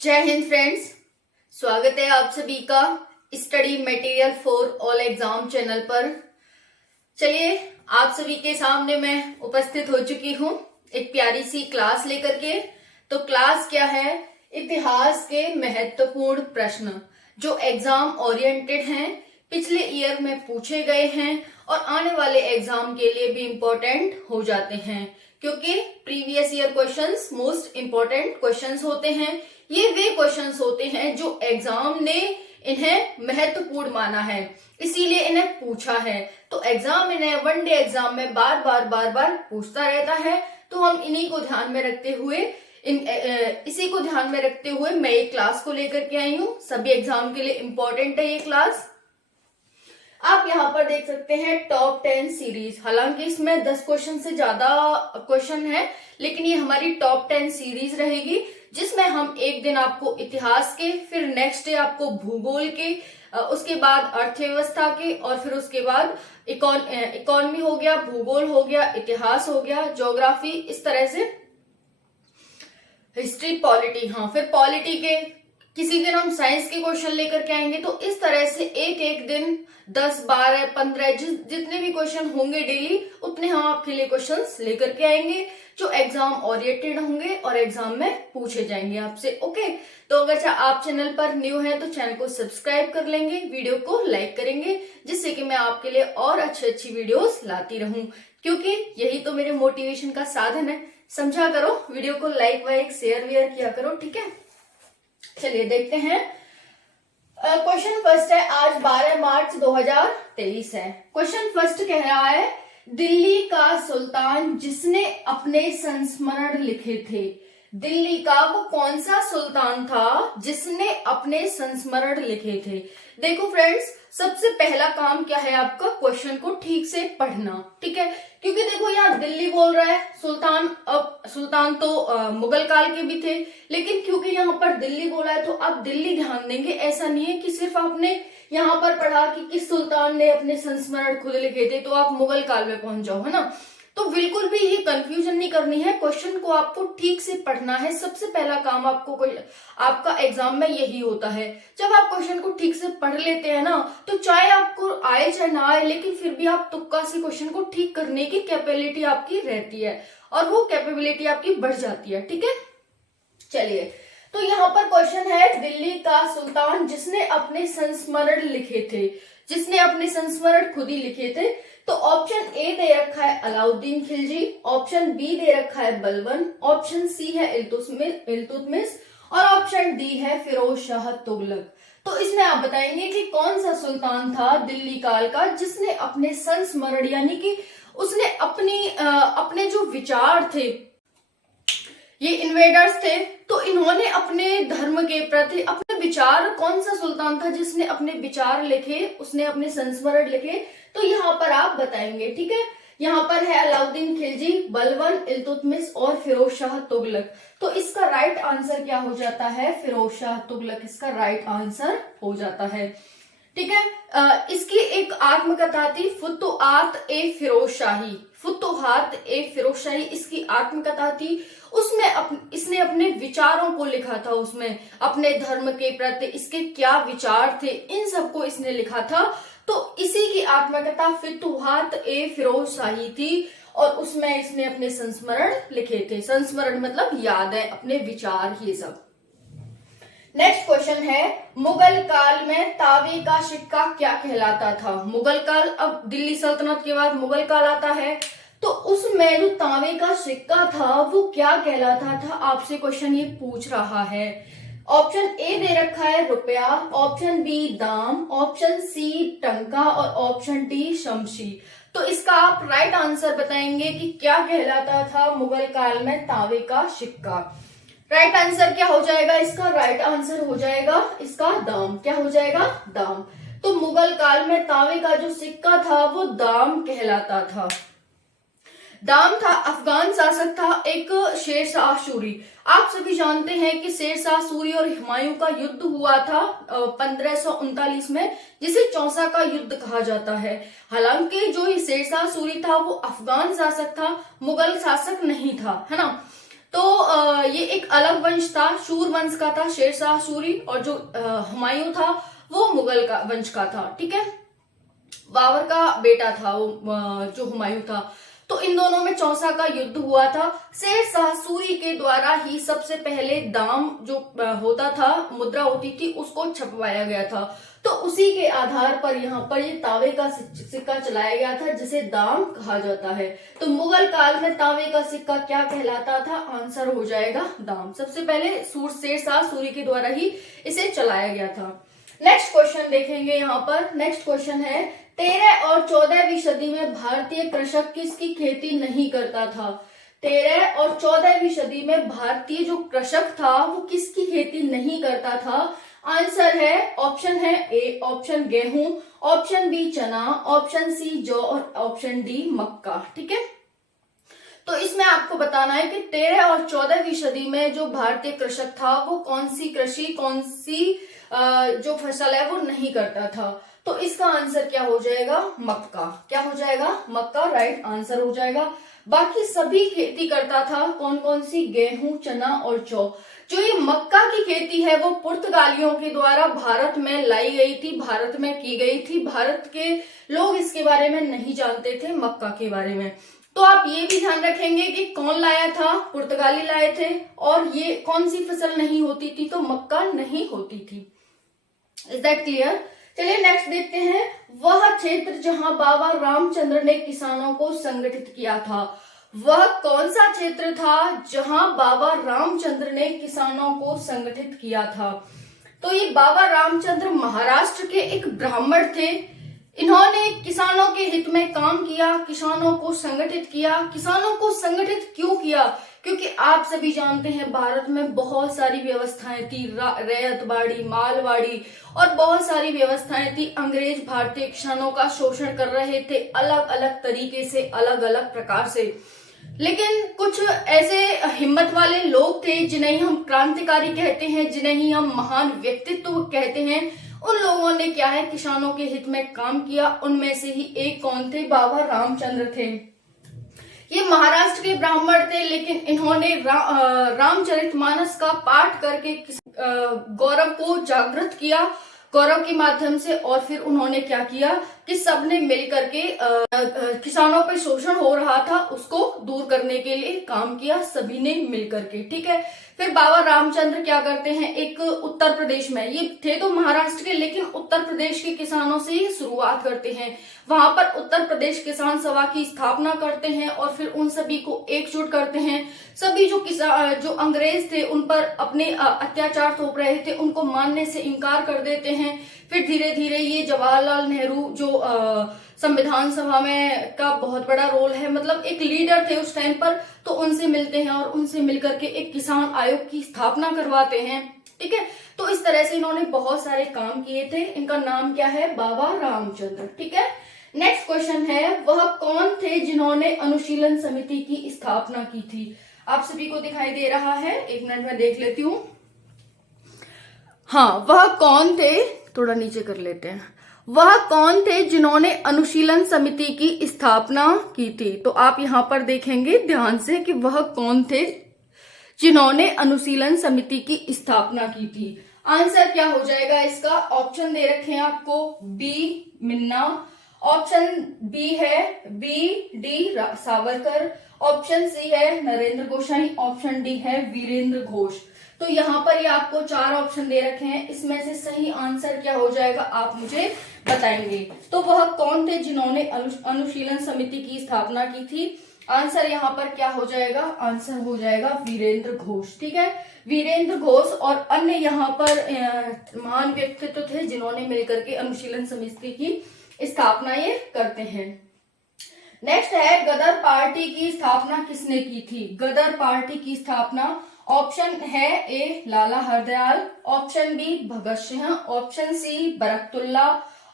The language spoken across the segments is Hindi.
जय हिंद फ्रेंड्स। स्वागत है आप सभी का study material for all exam channel पर। चलिए, आप सभी के सामने मैं उपस्थित हो चुकी हूँ एक प्यारी सी क्लास लेकर के। तो क्लास क्या है? इतिहास के महत्वपूर्ण प्रश्न जो एग्जाम ओरिएंटेड हैं, पिछले ईयर में पूछे गए हैं और आने वाले एग्जाम के लिए भी इम्पोर्टेंट हो जाते हैं, क्योंकि previous year questions most important questions होते हैं। ये वे क्वेश्चंस होते हैं जो एग्जाम ने इन्हें महत्वपूर्ण माना है, इसीलिए इन्हें पूछा है। तो एग्जाम इन्हें वनडे एग्जाम में बार बार पूछता रहता है। तो हम इन्हीं को ध्यान में रखते हुए इसी को ध्यान में रखते हुए मैं एक क्लास को लेकर के आई हूँ। सभी एग्जाम के लिए इम्पोर्टेंट है ये क्लास। आप यहाँ पर देख सकते हैं टॉप 10 सीरीज। हालांकि इसमें 10 क्वेश्चन से ज्यादा क्वेश्चन है, लेकिन ये हमारी टॉप 10 सीरीज रहेगी, जिसमें हम एक दिन आपको इतिहास के, फिर नेक्स्ट डे आपको भूगोल के, उसके बाद अर्थव्यवस्था के, और फिर उसके बाद इकोनॉमी हो गया, भूगोल हो गया, इतिहास हो गया, ज्योग्राफी, इस तरह से हिस्ट्री, पॉलिटी, हाँ फिर पॉलिटी के किसी दिन हम साइंस के क्वेश्चन लेकर के आएंगे। तो इस तरह से एक एक दिन 10, 12, 15 जितने भी क्वेश्चन होंगे डेली, उतने हम आपके लिए क्वेश्चंस लेकर के आएंगे जो एग्जाम ओरिएंटेड होंगे और एग्जाम में पूछे जाएंगे आपसे। ओके, तो अगर आप चैनल पर न्यू है तो चैनल को सब्सक्राइब कर लेंगे, वीडियो को लाइक करेंगे, जिससे कि मैं आपके लिए और अच्छी वीडियोस लाती रहूं, क्योंकि यही तो मेरे मोटिवेशन का साधन है। समझा करो, वीडियो को लाइक वाइक शेयर वेयर किया करो, ठीक है। चलिए देखते हैं। क्वेश्चन फर्स्ट है, आज 12 मार्च 2023 है। क्वेश्चन फर्स्ट कह रहा है, दिल्ली का सुल्तान जिसने अपने संस्मरण लिखे थे। दिल्ली का वो कौन सा सुल्तान था जिसने अपने संस्मरण लिखे थे? देखो फ्रेंड्स, सबसे पहला काम क्या है आपका? क्वेश्चन को ठीक से पढ़ना, ठीक है। क्योंकि देखो यहाँ दिल्ली बोल रहा है, सुल्तान तो मुगल काल के भी थे, लेकिन क्योंकि यहाँ पर दिल्ली बोला है तो आप दिल्ली ध्यान देंगे। ऐसा नहीं है कि सिर्फ आपने यहाँ पर पढ़ा कि किस सुल्तान ने अपने संस्मरण खुद लिखे थे तो आप मुगल काल में पहुंच जाओ, है ना। तो बिल्कुल भी ये कंफ्यूजन नहीं करनी है, क्वेश्चन को आपको ठीक से पढ़ना है। सबसे पहला काम आपका एग्जाम में यही होता है। जब आप क्वेश्चन को ठीक से पढ़ लेते हैं ना, तो चाहे आपको आए चाहे ना आए, लेकिन फिर भी आप तुक्का से क्वेश्चन को ठीक करने की कैपेबिलिटी आपकी रहती है, और वो कैपेबिलिटी आपकी बढ़ जाती है, ठीक है। चलिए, तो यहाँ पर क्वेश्चन है, दिल्ली का सुल्तान जिसने अपने संस्मरण लिखे थे, जिसने अपने संस्मरण खुद ही लिखे थे। तो ऑप्शन ए दे रखा है अलाउद्दीन खिलजी, ऑप्शन बी दे रखा है बलबन, ऑप्शन सी है इल्तुतमिश, और ऑप्शन डी है फिरोज शाह तुगलक। तो इसमें आप बताएंगे कि कौन सा सुल्तान था दिल्ली काल का जिसने अपने संस्मरण, यानी कि उसने अपने जो विचार थे, ये इन्वेडर्स थे, तो इन्होंने अपने धर्म के प्रति अपने विचार, कौन सा सुल्तान था जिसने अपने विचार लिखे, उसने अपने संस्मरण लिखे। तो यहाँ पर आप बताएंगे, ठीक है। यहाँ पर है अलाउद्दीन खिलजी, बलबन, इल्तुतमिश और फिरोज शाह तुगलक। तो इसका राइट आंसर क्या हो जाता है? फिरोज शाह तुगलक इसका राइट आंसर हो जाता है, ठीक है। इसकी एक आत्मकथा थी, फुतुहात ए फिरोज शाही, इसकी आत्मकथा थी। उसमें इसने अपने विचारों को लिखा था, उसमें अपने धर्म के प्रति इसके क्या विचार थे, इन सबको इसने लिखा था। तो इसी की आत्मकथा फुतुहात ए फिरोज शाही थी, और उसमें इसने अपने संस्मरण लिखे थे। संस्मरण मतलब याद है, अपने विचार, ये सब। नेक्स्ट क्वेश्चन है, मुगल काल में तावे का सिक्का क्या कहलाता था? मुगल काल, अब दिल्ली सल्तनत के बाद मुगल काल आता है, तो उसमें जो तावे का सिक्का था वो क्या कहलाता था? आपसे क्वेश्चन ये पूछ रहा है। ऑप्शन ए दे रखा है रुपया, ऑप्शन बी दाम, ऑप्शन सी टंका, और ऑप्शन डी शमशी। तो इसका आप राइट आंसर बताएंगे कि क्या कहलाता था मुगल काल में तावे का सिक्का। राइट आंसर क्या हो जाएगा इसका? राइट आंसर हो जाएगा इसका दाम। क्या हो जाएगा? दाम। तो मुगल काल में तावे का जो सिक्का था वो दाम कहलाता था। दाम था, अफगान शासक था एक शेरशाह सूरी। आप सभी जानते हैं कि शेरशाह सूरी और हुमायूं का युद्ध हुआ था 1539 में, जिसे चौसा का युद्ध कहा जाता है। हालांकि जो ये शेरशाह सूरी था वो अफगान शासक था, मुगल शासक नहीं था, है ना। तो ये एक अलग वंश था, शूर वंश का था, शेरशाह सूरी, और जो हुमायूं था वो मुगल का वंश का था। ठीक है, बाबर का बेटा था वो जो हुमायूं था। तो इन दोनों में चौसा का युद्ध हुआ था। शेरशाह सूरी के द्वारा ही सबसे पहले दाम जो होता था, मुद्रा होती थी, उसको छपवाया गया था। तो उसी के आधार पर यहाँ पर ये तांबे का सिक्का चलाया गया था, जिसे दाम कहा जाता है। तो मुगल काल में तांबे का सिक्का क्या कहलाता था? आंसर हो जाएगा दाम। सबसे पहले शेरशाह सूरी के द्वारा ही इसे चलाया गया था। नेक्स्ट क्वेश्चन देखेंगे यहाँ पर। नेक्स्ट क्वेश्चन है 13 और 14वीं सदी में भारतीय कृषक किसकी खेती नहीं करता था? 13 और 14वीं सदी में भारतीय जो कृषक था वो किसकी खेती नहीं करता था? आंसर है, ऑप्शन है ए, ऑप्शन गेहूं, ऑप्शन बी चना, ऑप्शन सी जौ और ऑप्शन डी मक्का। ठीक है, तो इसमें आपको बताना है कि 13 और 14वीं सदी में जो भारतीय कृषक था वो कौन सी कृषि, कौन सी जो फसल है वो नहीं करता था। तो इसका आंसर क्या हो जाएगा? मक्का। क्या हो जाएगा? मक्का राइट आंसर हो जाएगा। बाकी सभी खेती करता था। कौन कौन सी? गेहूं, चना और जौ। जो ये मक्का की खेती है वो पुर्तगालियों के द्वारा भारत में लाई गई थी, भारत में की गई थी। भारत के लोग इसके बारे में नहीं जानते थे, मक्का के बारे में। तो आप ये भी ध्यान रखेंगे कि कौन लाया था? पुर्तगाली लाए थे। और ये कौन सी फसल नहीं होती थी? तो मक्का नहीं होती थी। Is that clear? चलिए नेक्स्ट देखते हैं। वह क्षेत्र जहां बाबा रामचंद्र ने किसानों को संगठित किया था, वह कौन सा क्षेत्र था जहां बाबा रामचंद्र ने किसानों को संगठित किया था? तो ये बाबा रामचंद्र महाराष्ट्र के एक ब्राह्मण थे। इन्होंने किसानों के हित में काम किया, किसानों को संगठित किया। किसानों को संगठित क्यों किया? क्योंकि आप सभी जानते हैं भारत में बहुत सारी व्यवस्थाएं थी, रैयतवाड़ी, मालवाड़ी और बहुत सारी व्यवस्थाएं थी। अंग्रेज भारतीय किसानों का शोषण कर रहे थे अलग अलग तरीके से, अलग अलग प्रकार से। लेकिन कुछ ऐसे हिम्मत वाले लोग थे जिन्हें हम क्रांतिकारी कहते हैं, जिन्हें ही हम महान व्यक्तित्व कहते हैं। उन लोगों ने क्या है, किसानों के हित में काम किया। उनमें से ही एक कौन थे? बाबा रामचंद्र थे। ये महाराष्ट्र के ब्राह्मण थे, लेकिन इन्होंने रामचरितमानस का पाठ करके गौरव को जागृत किया, गौरव के माध्यम से। और फिर उन्होंने क्या किया कि सबने मिलकर के किसानों पर शोषण हो रहा था उसको दूर करने के लिए काम किया, सभी ने मिलकर के। ठीक है, फिर बाबा रामचंद्र क्या करते हैं, एक उत्तर प्रदेश में, ये थे तो महाराष्ट्र के लेकिन उत्तर प्रदेश के किसानों से ही शुरुआत करते हैं। वहां पर उत्तर प्रदेश किसान सभा की स्थापना करते हैं और फिर उन सभी को एकजुट करते हैं। सभी जो अंग्रेज थे उन पर अपने अत्याचार थोप रहे थे, उनको मानने से इनकार कर देते हैं। फिर धीरे धीरे ये जवाहरलाल नेहरू जो संविधान सभा में का बहुत बड़ा रोल है, मतलब एक लीडर थे उस टाइम पर, तो उनसे मिलते हैं और उनसे मिलकर के एक किसान आयोग की स्थापना करवाते हैं। ठीक है, तो इस तरह से इन्होंने बहुत सारे काम किए थे। इनका नाम क्या है? बाबा रामचंद्र। ठीक है, नेक्स्ट क्वेश्चन है, वह कौन थे जिन्होंने अनुशीलन समिति की स्थापना की थी? आप सभी को दिखाई दे रहा है, एक मिनट में देख लेती हूँ। हाँ, वह कौन थे, थोड़ा नीचे कर लेते हैं। वह कौन थे जिन्होंने अनुशीलन समिति की स्थापना की थी? तो आप यहां पर देखेंगे ध्यान से कि वह कौन थे जिन्होंने अनुशीलन समिति की स्थापना की थी। आंसर क्या हो जाएगा इसका? ऑप्शन दे रखे हैं आपको, बी मिन्ना, ऑप्शन बी है B D Savarkar, option C है नरेंद्र गोसाई, ऑप्शन डी है वीरेंद्र घोष। तो यहाँ पर ये आपको 4 ऑप्शन दे रखे हैं, इसमें से सही आंसर क्या हो जाएगा आप मुझे बताएंगे। तो वह कौन थे जिन्होंने अनुशीलन समिति की स्थापना की थी? आंसर यहाँ पर क्या हो जाएगा? आंसर हो जाएगा वीरेंद्र घोष। ठीक है, वीरेंद्र घोष और अन्य यहाँ पर महान व्यक्तित्व थे जिन्होंने मिलकर के अनुशीलन समिति की स्थापना ये करते हैं। नेक्स्ट है, गदर पार्टी की स्थापना किसने की थी? गदर पार्टी की स्थापना ऑप्शन है A Lala Hardayal, option B Bhagat Singh, option C Barkatullah,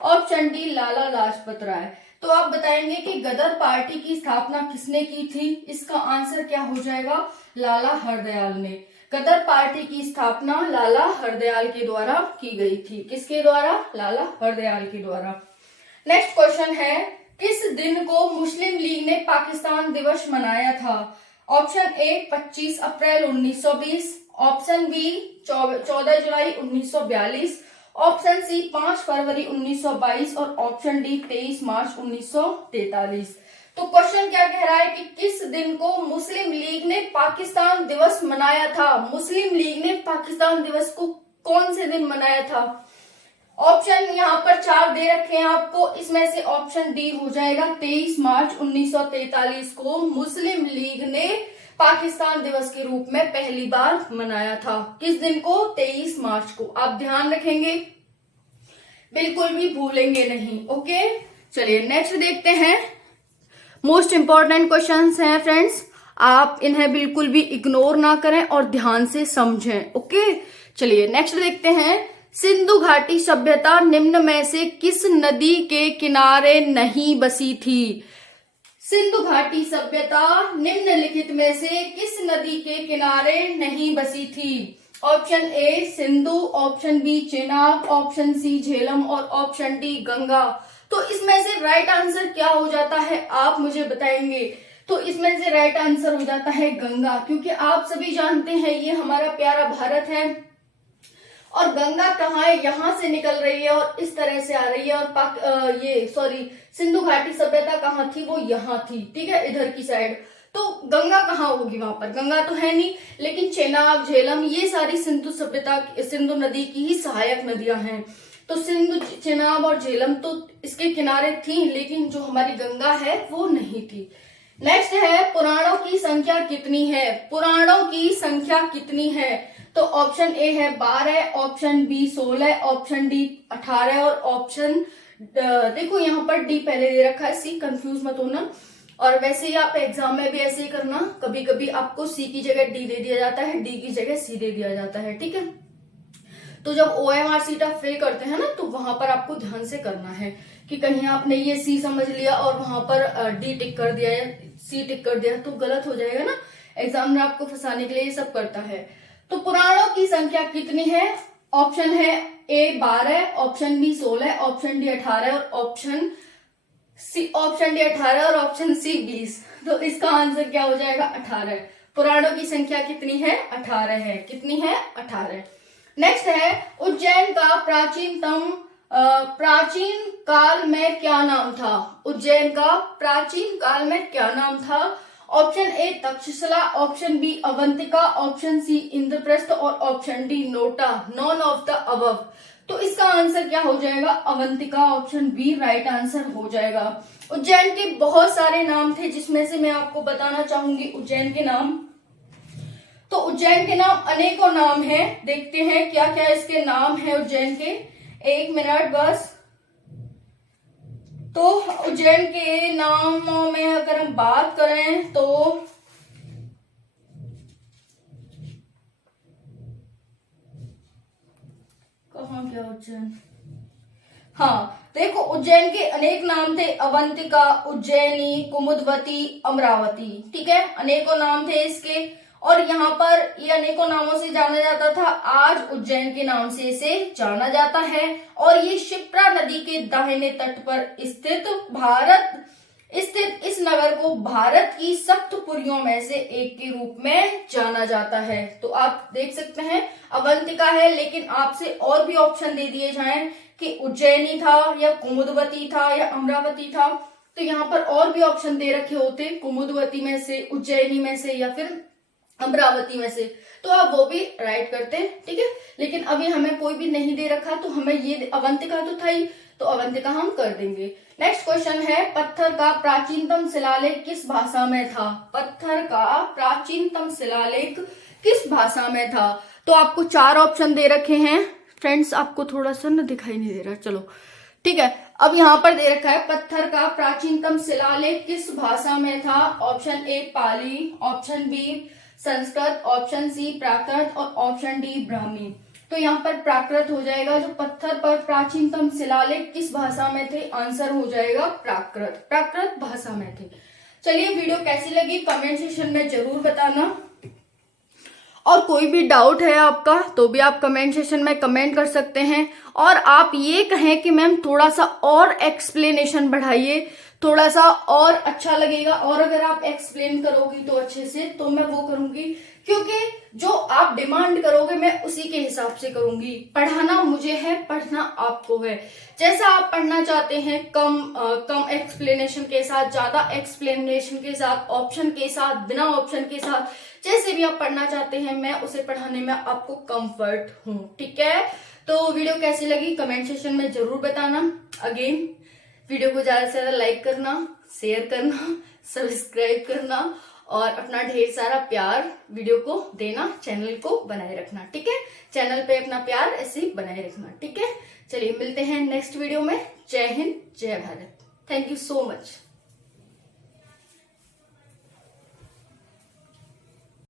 option D Lala Lajpat Rai. तो आप बताएंगे कि गदर पार्टी की स्थापना किसने की थी? इसका आंसर क्या हो जाएगा? लाला हरदयाल ने। गदर पार्टी की स्थापना लाला हरदयाल के द्वारा की गई थी। किसके द्वारा? लाला हरदयाल के द्वारा। नेक्स्ट क्वेश्चन है, किस दिन को मुस्लिम लीग ने पाकिस्तान दिवस मनाया था? ऑप्शन ए 25 अप्रैल 1920, ऑप्शन बी 14 जुलाई 1942, ऑप्शन सी 5 फरवरी 1922 और ऑप्शन डी 23 मार्च 1943। तो क्वेश्चन क्या कह रहा है कि किस दिन को मुस्लिम लीग ने पाकिस्तान दिवस मनाया था? मुस्लिम लीग ने पाकिस्तान दिवस को कौन से दिन मनाया था? ऑप्शन यहाँ पर 4 दे रखे हैं आपको, इसमें से ऑप्शन डी हो जाएगा 23 मार्च 1943 को मुस्लिम लीग ने पाकिस्तान दिवस के रूप में पहली बार मनाया था। किस दिन को? 23 मार्च को। आप ध्यान रखेंगे, बिल्कुल भी भूलेंगे नहीं। ओके, चलिए नेक्स्ट देखते हैं। मोस्ट इंपॉर्टेंट क्वेश्चंस हैं फ्रेंड्स, आप इन्हें बिल्कुल भी इग्नोर ना करें और ध्यान से समझें। ओके, चलिए नेक्स्ट देखते हैं। सिंधु घाटी सभ्यता निम्न में से किस नदी के किनारे नहीं बसी थी? सिंधु घाटी सभ्यता निम्नलिखित में से किस नदी के किनारे नहीं बसी थी? Option A Sindhu, option B Chenab, option C Jhelum और ऑप्शन डी गंगा। तो इसमें से राइट आंसर क्या हो जाता है आप मुझे बताएंगे? तो इसमें से राइट आंसर हो जाता है गंगा, क्योंकि आप सभी जानते हैं ये हमारा प्यारा भारत है और गंगा कहाँ है? यहाँ से निकल रही है और इस तरह से आ रही है। और सिंधु घाटी सभ्यता कहाँ थी? वो यहाँ थी, ठीक है, इधर की साइड। तो गंगा कहाँ होगी? वहां पर गंगा तो है नहीं, लेकिन चेनाब, झेलम ये सारी सिंधु नदी की ही सहायक नदियां हैं। तो सिंधु, चेनाब और झेलम तो इसके किनारे थी, लेकिन जो हमारी गंगा है वो नहीं थी। नेक्स्ट है पुराणों की संख्या कितनी है? पुराणों की संख्या कितनी है? तो ऑप्शन ए है 12, ऑप्शन बी 16, ऑप्शन डी 18 और ऑप्शन देखो यहाँ पर डी पहले दे रखा है, सी कंफ्यूज मत होना। और वैसे ही आप एग्जाम में भी ऐसे ही करना, कभी कभी आपको सी की जगह डी दे दिया जाता है, डी की जगह सी दे दिया जाता है, ठीक है। तो जब OMR शीट आप फिल करते हैं ना, तो वहां पर आपको ध्यान से करना है कि कहीं आपने ये सी समझ लिया और वहां पर डी टिक कर दिया या सी टिक कर दिया तो गलत हो जाएगा ना। एग्जाम में आपको फंसाने के लिए ये सब करता है। तो पुराणों की संख्या कितनी है? ऑप्शन है ए 12, ऑप्शन बी 16, ऑप्शन डी 18 और ऑप्शन डी 18 और ऑप्शन सी 20। तो इसका आंसर क्या हो जाएगा? 18। पुराणों की संख्या कितनी है? 18 है। कितनी है? 18। नेक्स्ट है उज्जैन का प्राचीन काल में क्या नाम था? उज्जैन का प्राचीन काल में क्या नाम था? Option A Takshashila, option B Avantika, option C Indraprastha और option D NOTA. None of the above. तो इसका आंसर क्या हो जाएगा? Avantika, option B right answer हो जाएगा। उज्जैन के बहुत सारे नाम थे, जिसमें से मैं आपको बताना चाहूंगी उज्जैन के नाम। तो उज्जैन के नाम अनेकों नाम हैं, देखते हैं क्या क्या इसके नाम हैं उज्जैन के। एक मिनट बस। तो उज्जैन के नामों में अगर हम बात करें तो कहाँ गया उज्जैन? हाँ देखो, उज्जैन के अनेक नाम थे, अवंतिका, उज्जैनी, कुमुदवती, अमरावती, ठीक है, अनेकों नाम थे इसके। और यहाँ पर ये अनेकों नामों से जाना जाता था, आज उज्जैन के नाम से इसे जाना जाता है। और ये शिप्रा नदी के दाहिने तट पर स्थित इस नगर को भारत की सप्तपुरियों में से एक के रूप में जाना जाता है। तो आप देख सकते हैं अवंतिका है, लेकिन आपसे और भी ऑप्शन दे दिए जाएं कि उज्जैनी था या कुमुदवती था या अमरावती था, तो यहाँ पर और भी ऑप्शन दे रखे होते, कुमुदवती में से, उज्जैनी में से या फिर अमरावती में से, तो आप वो भी राइट करते, ठीक है। लेकिन अभी हमें कोई भी नहीं दे रखा, तो हमें ये अवंतिका तो था ही, तो अवंतिका हम कर देंगे। नेक्स्ट क्वेश्चन है पत्थर का प्राचीनतम शिलालेख किस भाषा में था? पत्थर का प्राचीनतम शिलालेख किस भाषा में था? तो आपको 4 ऑप्शन दे रखे हैं फ्रेंड्स, आपको थोड़ा सा ना दिखाई नहीं दे रहा, चलो ठीक है। अब यहाँ पर दे रखा है पत्थर का प्राचीनतम शिलालेख किस भाषा में था? Option A Pali, option B Sanskrit, option C Prakrit और ऑप्शन डी ब्राह्मी। तो यहाँ पर प्राकृत हो जाएगा। जो पत्थर पर प्राचीनतम शिलालेख किस भाषा में थे? आंसर हो जाएगा प्राकृत, प्राकृत भाषा में थे। चलिए, वीडियो कैसी लगी कमेंट सेक्शन में जरूर बताना, और कोई भी डाउट है आपका तो भी आप कमेंट सेक्शन में कमेंट कर सकते हैं। और आप ये कहें कि मैम थोड़ा सा और एक्सप्लेनेशन बढ़ाइए, थोड़ा सा और अच्छा लगेगा, और अगर आप एक्सप्लेन करोगी तो अच्छे से, तो मैं वो करूंगी, क्योंकि जो आप डिमांड करोगे मैं उसी के हिसाब से करूंगी। पढ़ाना मुझे है, पढ़ना आपको है। जैसा आप पढ़ना चाहते हैं, कम एक्सप्लेनेशन के साथ, ज्यादा एक्सप्लेनेशन के साथ, ऑप्शन के साथ, बिना ऑप्शन के साथ, जैसे भी आप पढ़ना चाहते हैं, मैं उसे पढ़ाने में आपको कंफर्ट हूँ। ठीक है, तो वीडियो कैसी लगी कमेंट सेक्शन में जरूर बताना। अगेन वीडियो को ज्यादा से ज्यादा लाइक करना, शेयर करना, सब्सक्राइब करना, और अपना ढेर सारा प्यार वीडियो को देना, चैनल को बनाए रखना। ठीक है, चैनल पे अपना प्यार ऐसे ही बनाए रखना। ठीक है, चलिए मिलते हैं नेक्स्ट वीडियो में। जय हिंद, जय Bharat. Thank you so much.